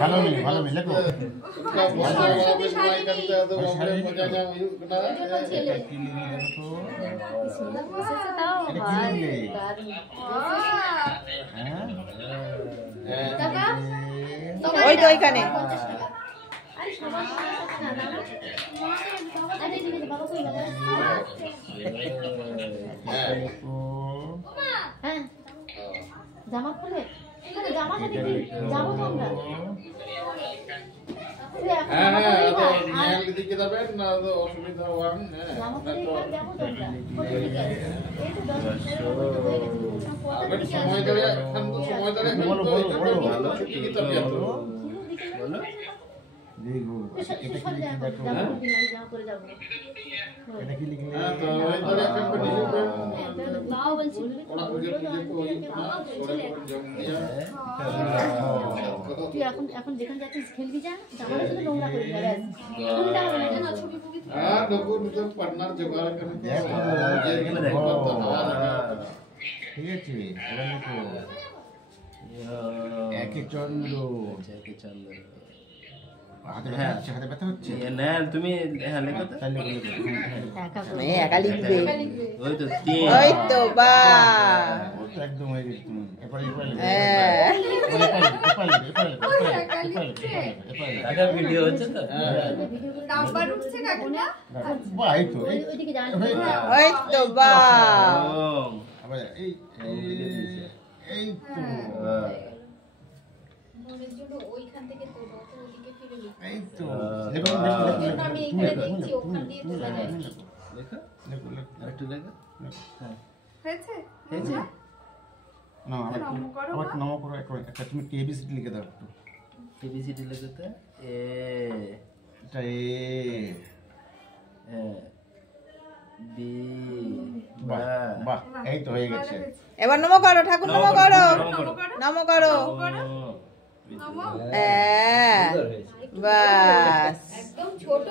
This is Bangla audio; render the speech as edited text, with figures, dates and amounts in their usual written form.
ভালো নেই লেখো ওই তো ওইখানে জামা খুলে জামাটা দিদি যাবো তো আমরা দিকে যাবেন না অসুবিধা হওয়ান সময় ধরে দেখো এটা কি লিখে দেখো এটা কি লিখে তুই এখন যেখানে যাচ্ছিস খেলবি যা জামাটা শুধু নোংরা করে ঠিক আছে একে চন্দ্র হাতে ব্যথা হচ্ছে না তুমি লেখো তো একা লিখবে ওই তো ওই তো বা একদম হয়ে গেছে তুমি আগের ভিডিও হচ্ছে তো নাম্বার উঠছে কাকু না এই তো ওইদিকে যান ওই তো বা আবার এই তো মনের জন্য ওইখান থেকে তোলো তো ওদিকে ফিরে লিখ এই তো আমি এইখানে দেখছি ওখান দিয়ে তোলা যায় লেখো একটু লেখো হয়েছে হয়েছে না আবার নম করো একটা তুমি এবিসিডি লিখে দাও একটু এবিসিডি লেখো তো এটা বি বাহ এই তো হয়ে গেছে এবার নমো করো ঠাকুর নমো করো নমো করো বাস একদম ছোট